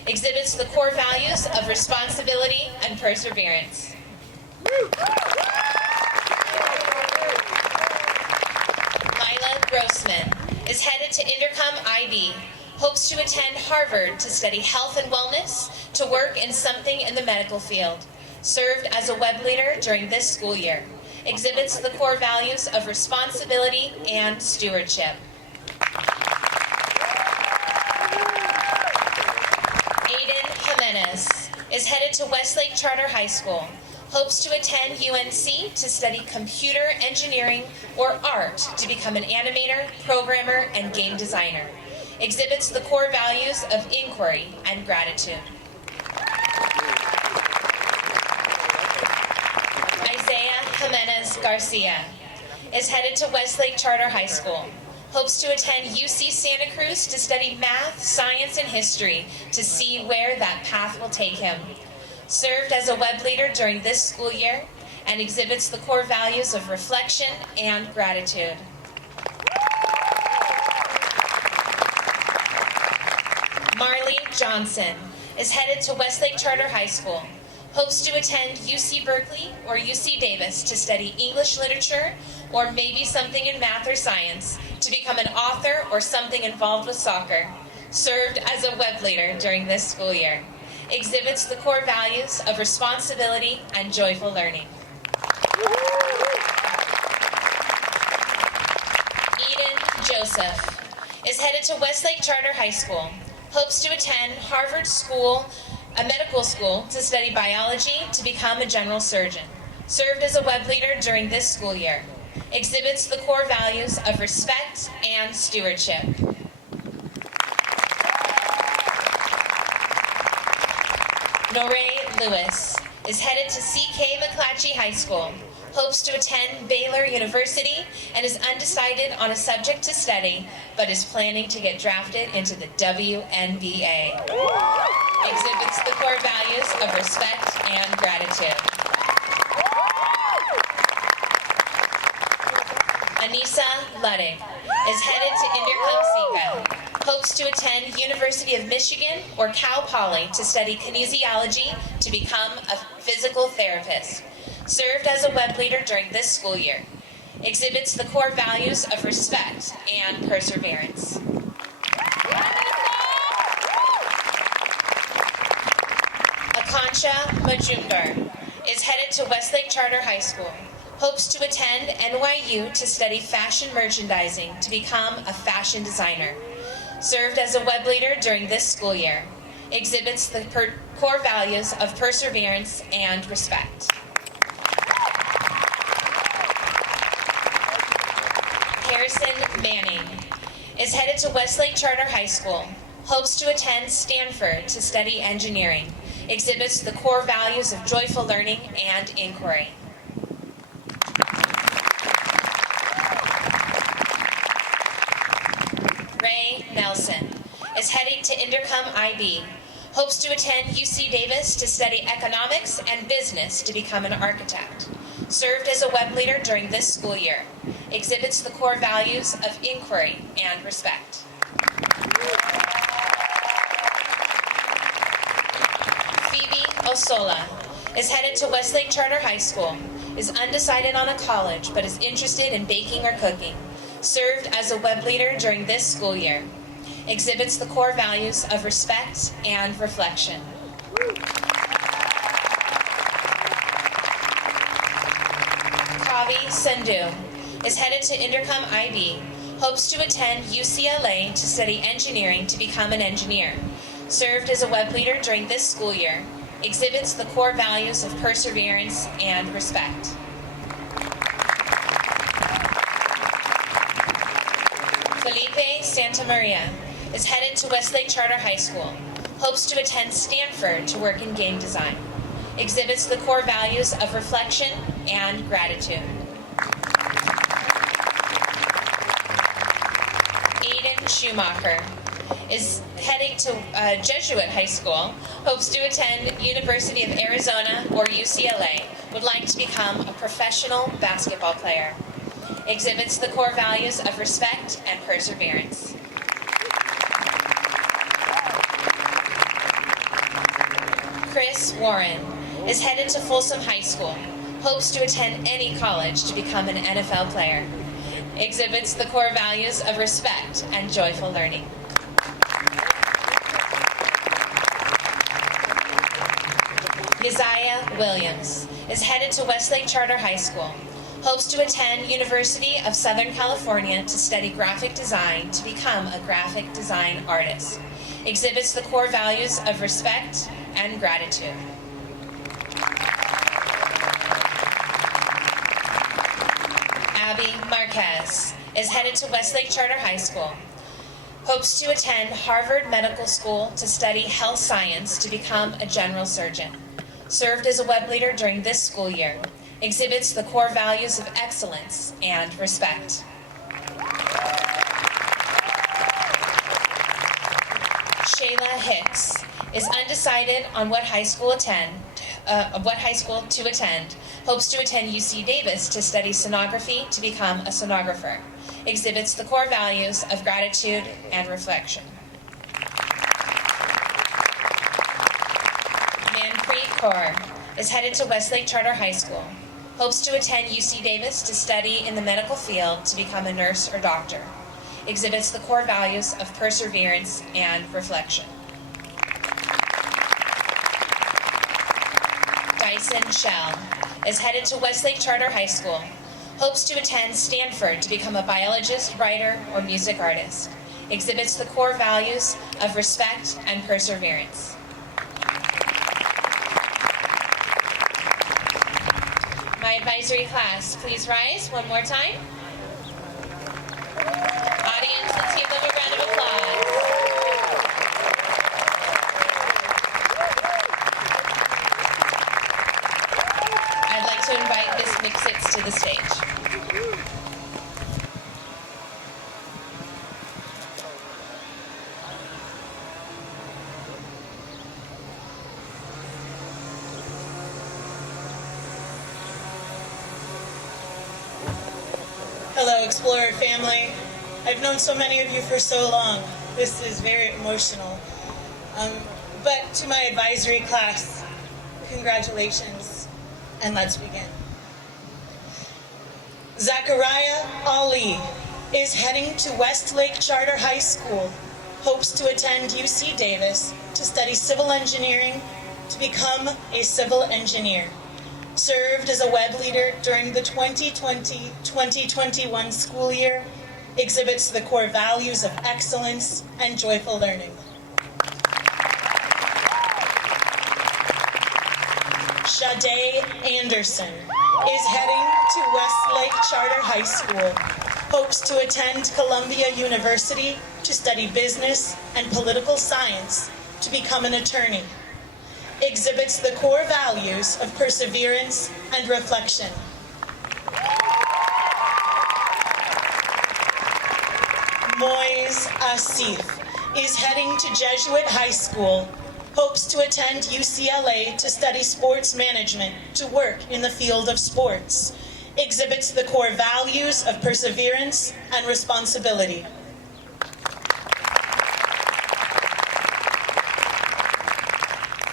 exhibits the core values of responsibility and perseverance. Lila Grossman is headed to Intercom IB, hopes to attend Harvard to study health and wellness, to work in something in the medical field, served as a web leader during this school year, exhibits the core values of responsibility and stewardship. Aiden Jimenez is headed to Westlake Charter High School, hopes to attend UNC to study computer engineering or art to become an animator, programmer, and game designer, exhibits the core values of inquiry and gratitude. Isaiah Jimenez Garcia is headed to Westlake Charter High School, hopes to attend UC Santa Cruz to study math, science, and history to see where that path will take him, served as a web leader during this school year, and exhibits the core values of reflection and gratitude. Marley Johnson is headed to Westlake Charter High School, hopes to attend UC Berkeley or UC Davis to study English literature or maybe something in math or science, to become an author or something involved with soccer, served as a web leader during this school year, exhibits the core values of responsibility and joyful learning. Eden Joseph is headed to Westlake Charter High School, hopes to attend Harvard School, a medical school, to study biology to become a general surgeon, served as a web leader during this school year, exhibits the core values of respect and stewardship. Noree Lewis is headed to C.K. McClatchy High School, hopes to attend Baylor University, and is undecided on a subject to study, but is planning to get drafted into the WNBA. Exhibits the core values of respect and gratitude. Anissa Luddig is headed to Intercom-Sika, hopes to attend University of Michigan or Cal Poly to study kinesiology to become a physical therapist, served as a web leader during this school year, exhibits the core values of respect and perseverance. Akansha Majumdar is headed to Westlake Charter High School, hopes to attend NYU to study fashion merchandising to become a fashion designer, served as a web leader during this school year, exhibits the core values of perseverance and respect. Harrison Manning is headed to Westlake Charter High School, hopes to attend Stanford to study engineering, exhibits the core values of joyful learning and inquiry. Ray Nelson is heading to Intercom IB, hopes to attend UC Davis to study economics and business to become an architect, served as a web leader during this school year, exhibits the core values of inquiry and respect. Phoebe Osola is headed to Westlake Charter High School, is undecided on a college but is interested in baking or cooking, served as a web leader during this school year, exhibits the core values of respect and reflection. Kavi Sandhu is headed to Intercom IB, hopes to attend UCLA to study engineering to become an engineer, served as a web leader during this school year, exhibits the core values of perseverance and respect. Felipe Santamaria is headed to Westlake Charter High School, hopes to attend Stanford to work in game design, exhibits the core values of reflection and gratitude. Aiden Schumacher is heading to Jesuit High School, hopes to attend University of Arizona or UCLA, would like to become a professional basketball player, exhibits the core values of respect and perseverance. Grace Warren is headed to Folsom High School, hopes to attend any college to become an NFL player, exhibits the core values of respect and joyful learning. Keziah Williams is headed to Westlake Charter High School, hopes to attend University of Southern California to study graphic design to become a graphic design artist, exhibits the core values of respect and gratitude. Abby Marquez is headed to Westlake Charter High School, hopes to attend Harvard Medical School to study health science to become a general surgeon, served as a web leader during this school year, exhibits the core values of excellence and respect. Shayla Hicks is undecided on what high school to attend, hopes to attend UC Davis to study sonography to become a sonographer, exhibits the core values of gratitude and reflection. Manpreet Kaur is headed to Westlake Charter High School, hopes to attend UC Davis to study in the medical field to become a nurse or doctor, exhibits the core values of perseverance and reflection. Dyson Shell is headed to Westlake Charter High School, hopes to attend Stanford to become a biologist, writer, or music artist, exhibits the core values of respect and perseverance. My advisory class, please rise one more time. Audience, let's give them a round of applause. I'd like to invite Miss Mixits to the stage. Hello, Explorer family. I've known so many of you for so long. This is very emotional. But to my advisory class, congratulations, and let's begin. Zachariah Ali is heading to Westlake Charter High School, hopes to attend UC Davis to study civil engineering to become a civil engineer. Served as a web leader during the 2020-2021 school year, exhibits the core values of excellence and joyful learning. Sade Anderson is heading to Westlake Charter High School, hopes to attend Columbia University to study business and political science to become an attorney. Exhibits the core values of perseverance and reflection. Moise Asif is heading to Jesuit High School, hopes to attend UCLA to study sports management to work in the field of sports. Exhibits the core values of perseverance and responsibility.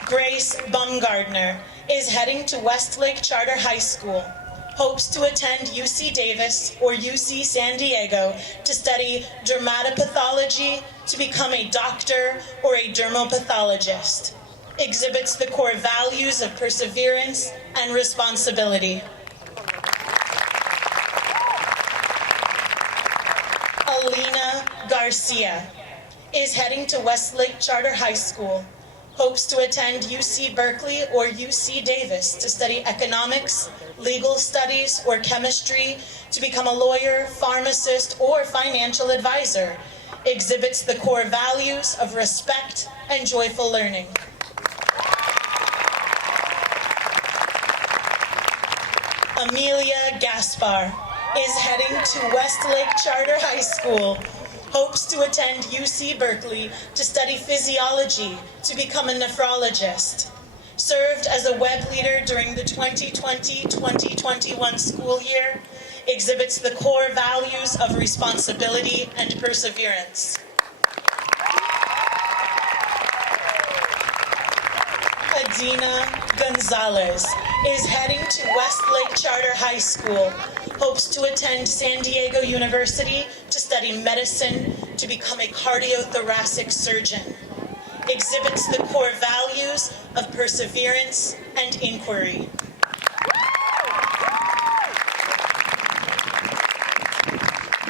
Grace Baumgardner is heading to Westlake Charter High School, hopes to attend UC Davis or UC San Diego to study dermatopathology to become a doctor or a dermopathologist. Exhibits the core values of perseverance and responsibility. Alina Garcia is heading to Westlake Charter High School, hopes to attend UC Berkeley or UC Davis to study economics, legal studies, or chemistry to become a lawyer, pharmacist, or financial advisor. Exhibits the core values of respect and joyful learning. Amelia Gaspar is heading to Westlake Charter High School, hopes to attend UC Berkeley to study physiology to become a nephrologist. Served as a web leader during the 2020-2021 school year, exhibits the core values of responsibility and perseverance. Adina Gonzalez is heading to Westlake Charter High School, hopes to attend San Diego University to study medicine to become a cardiothoracic surgeon. Exhibits the core values of perseverance and inquiry.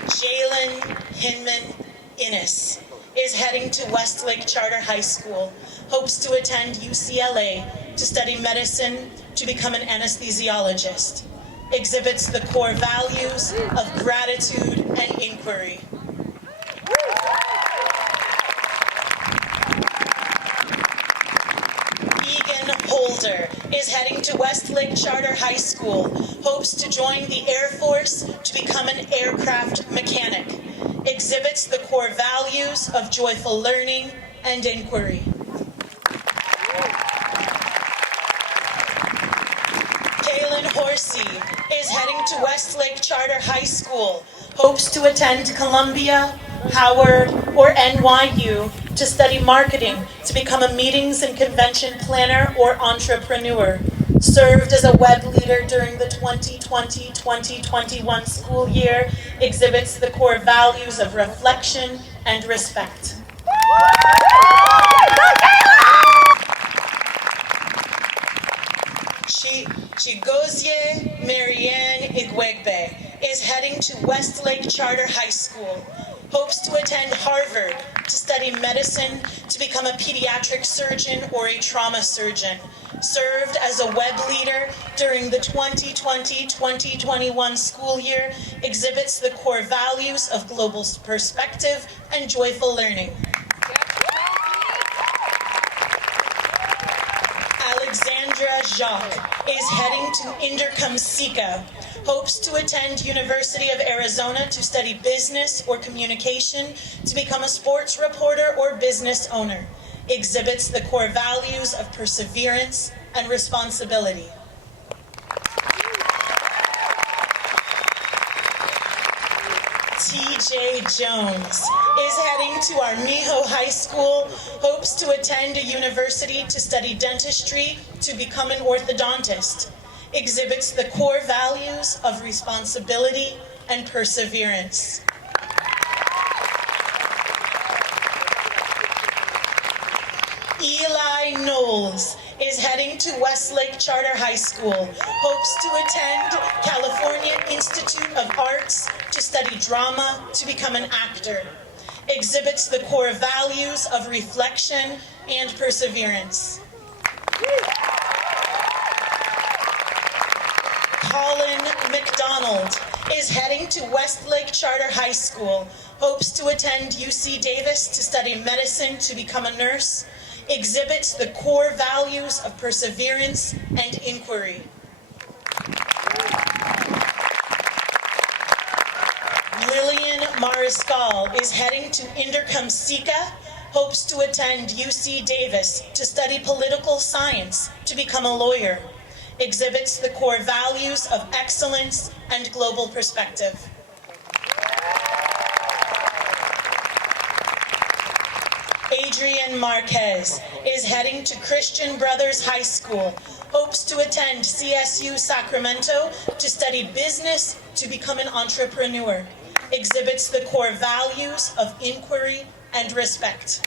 Jalen Hinman Innes is heading to Westlake Charter High School, hopes to attend UCLA to study medicine to become an anesthesiologist. Exhibits the core values of gratitude and inquiry. Egan Holder is heading to Westlake Charter High School, hopes to join the Air Force to become an aircraft mechanic. Exhibits the core values of joyful learning and inquiry. Kaylin Horsey is heading to Westlake Charter High School, hopes to attend Columbia, Howard, or NYU to study marketing to become a meetings and convention planner or entrepreneur. Served as a web leader during the 2020-2021 school year, exhibits the core values of reflection and respect. Chigozie Marianne Igwegbe is heading to Westlake Charter High School, hopes to attend Harvard to study medicine to become a pediatric surgeon or a trauma surgeon. Served as a web leader during the 2020-2021 school year, exhibits the core values of global perspective and joyful learning. Alexandra Jacques is heading to Inderkumsika, hopes to attend University of Arizona to study business or communication to become a sports reporter or business owner. Exhibits the core values of perseverance and responsibility. TJ Jones is heading to Armijo High School, hopes to attend a university to study dentistry to become an orthodontist. Exhibits the core values of responsibility and perseverance. Eli Knowles is heading to Westlake Charter High School, hopes to attend California Institute of Arts to study drama to become an actor. Exhibits the core values of reflection and perseverance. Colin McDonald is heading to Westlake Charter High School, hopes to attend UC Davis to study medicine to become a nurse. Exhibits the core values of perseverance and inquiry. Lillian Mariscal is heading to Inderkumsika, hopes to attend UC Davis to study political science to become a lawyer. Exhibits the core values of excellence and global perspective. Adrian Marquez is heading to Christian Brothers High School, hopes to attend CSU Sacramento to study business to become an entrepreneur. Exhibits the core values of inquiry and respect.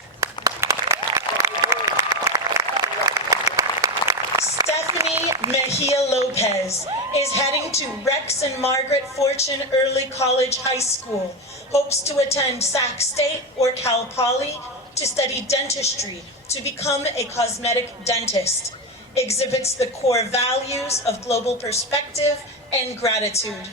Stephanie Mejia Lopez is heading to Rex and Margaret Fortune Early College High School, hopes to attend Sac State or Cal Poly to study dentistry to become a cosmetic dentist. Exhibits the core values of global perspective and gratitude.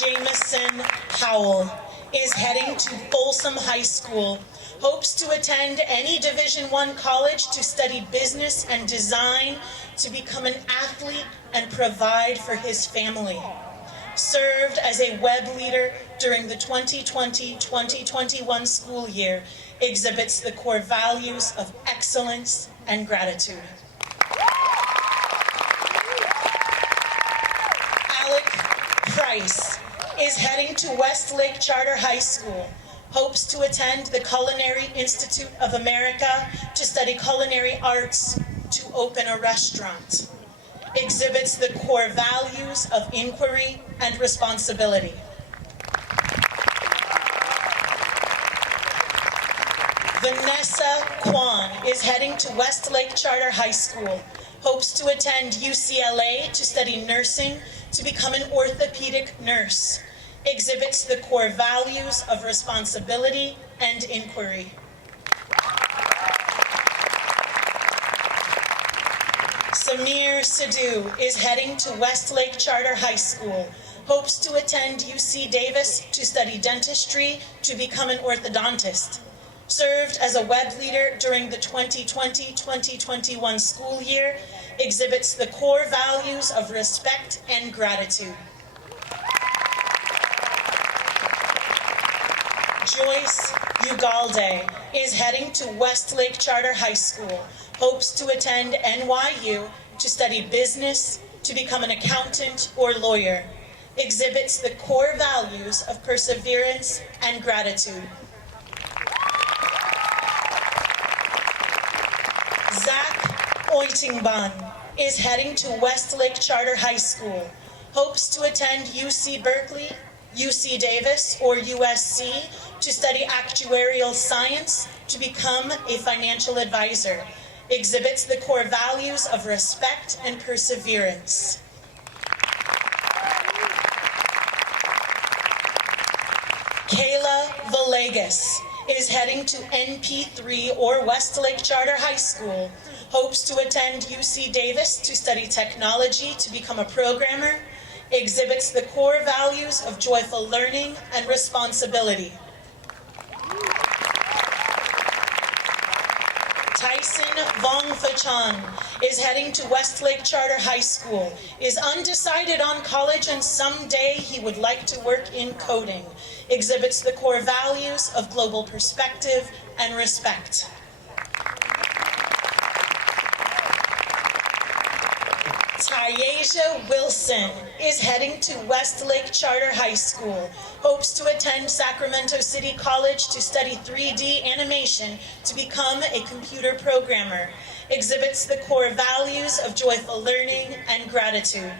Jameson Powell is heading to Folsom High School, hopes to attend any Division I college to study business and design to become an athlete and provide for his family. Served as a web leader during the 2020-2021 school year, exhibits the core values of excellence and gratitude. Alec Price is heading to Westlake Charter High School, hopes to attend the Culinary Institute of America to study culinary arts, to open a restaurant. Exhibits the core values of inquiry and responsibility. Vanessa Kwan is heading to Westlake Charter High School, hopes to attend UCLA to study nursing, to become an orthopedic nurse. Exhibits the core values of responsibility and inquiry. Samir Sidhu is heading to Westlake Charter High School, hopes to attend UC Davis to study dentistry, to become an orthodontist. Served as a web leader during the 2020-2021 school year, exhibits the core values of respect and gratitude. Joyce Ugalde is heading to Westlake Charter High School, hopes to attend NYU to study business, to become an accountant or lawyer. Exhibits the core values of perseverance and gratitude. Zach Oitingban is heading to Westlake Charter High School, hopes to attend UC Berkeley, UC Davis, or USC to study actuarial science, to become a financial advisor. Exhibits the core values of respect and perseverance. Kayla Villegas is heading to NP3 or Westlake Charter High School, hopes to attend UC Davis to study technology, to become a programmer. Exhibits the core values of joyful learning and responsibility. Tyson Vongfachan is heading to Westlake Charter High School, is undecided on college, and someday he would like to work in coding. Exhibits the core values of global perspective and respect. Tyasia Wilson is heading to Westlake Charter High School, hopes to attend Sacramento City College to study 3D animation, to become a computer programmer. Exhibits the core values of joyful learning and gratitude.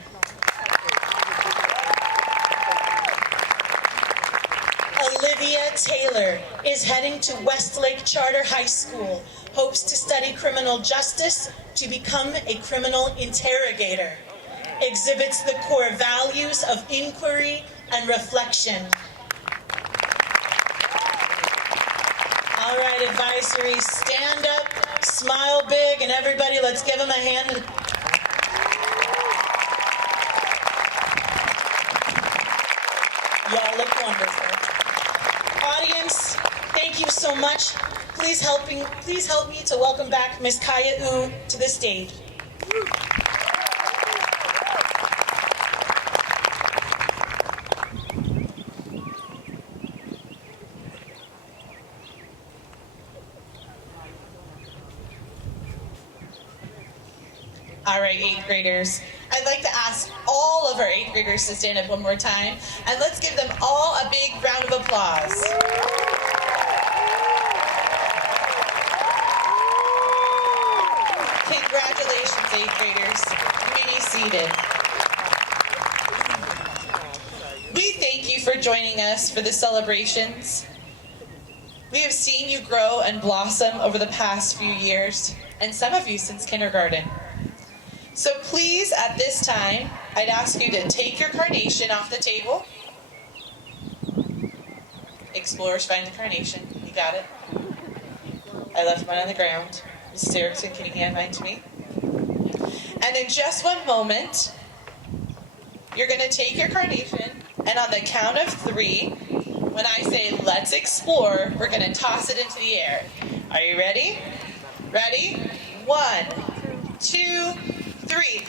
Olivia Taylor is heading to Westlake Charter High School, hopes to study criminal justice, to become a criminal interrogator. Exhibits the core values of inquiry and reflection. All right, advisory, stand up, smile big, and everybody, let's give them a hand. Y'all look wonderful. Audience, thank you so much. Please help me to welcome back Ms. Kaya U to the stage. All right, 8th graders. I'd like to ask all of our 8th graders to stand up one more time, and let's give them all a big round of applause. Congratulations, 8th graders. You may be seated. We thank you for joining us for the celebrations. We have seen you grow and blossom over the past few years, and some of you since kindergarten. So please, at this time, I'd ask you to take your carnation off the table. Explorers, find the carnation. You got it? I left mine on the ground. Mrs. Erickson, can you hand mine to me? And in just one moment, you're going to take your carnation, and on the count of 3, when I say let's explore, we're going to toss it into the air. Are you ready? Ready? 1, 2, 3.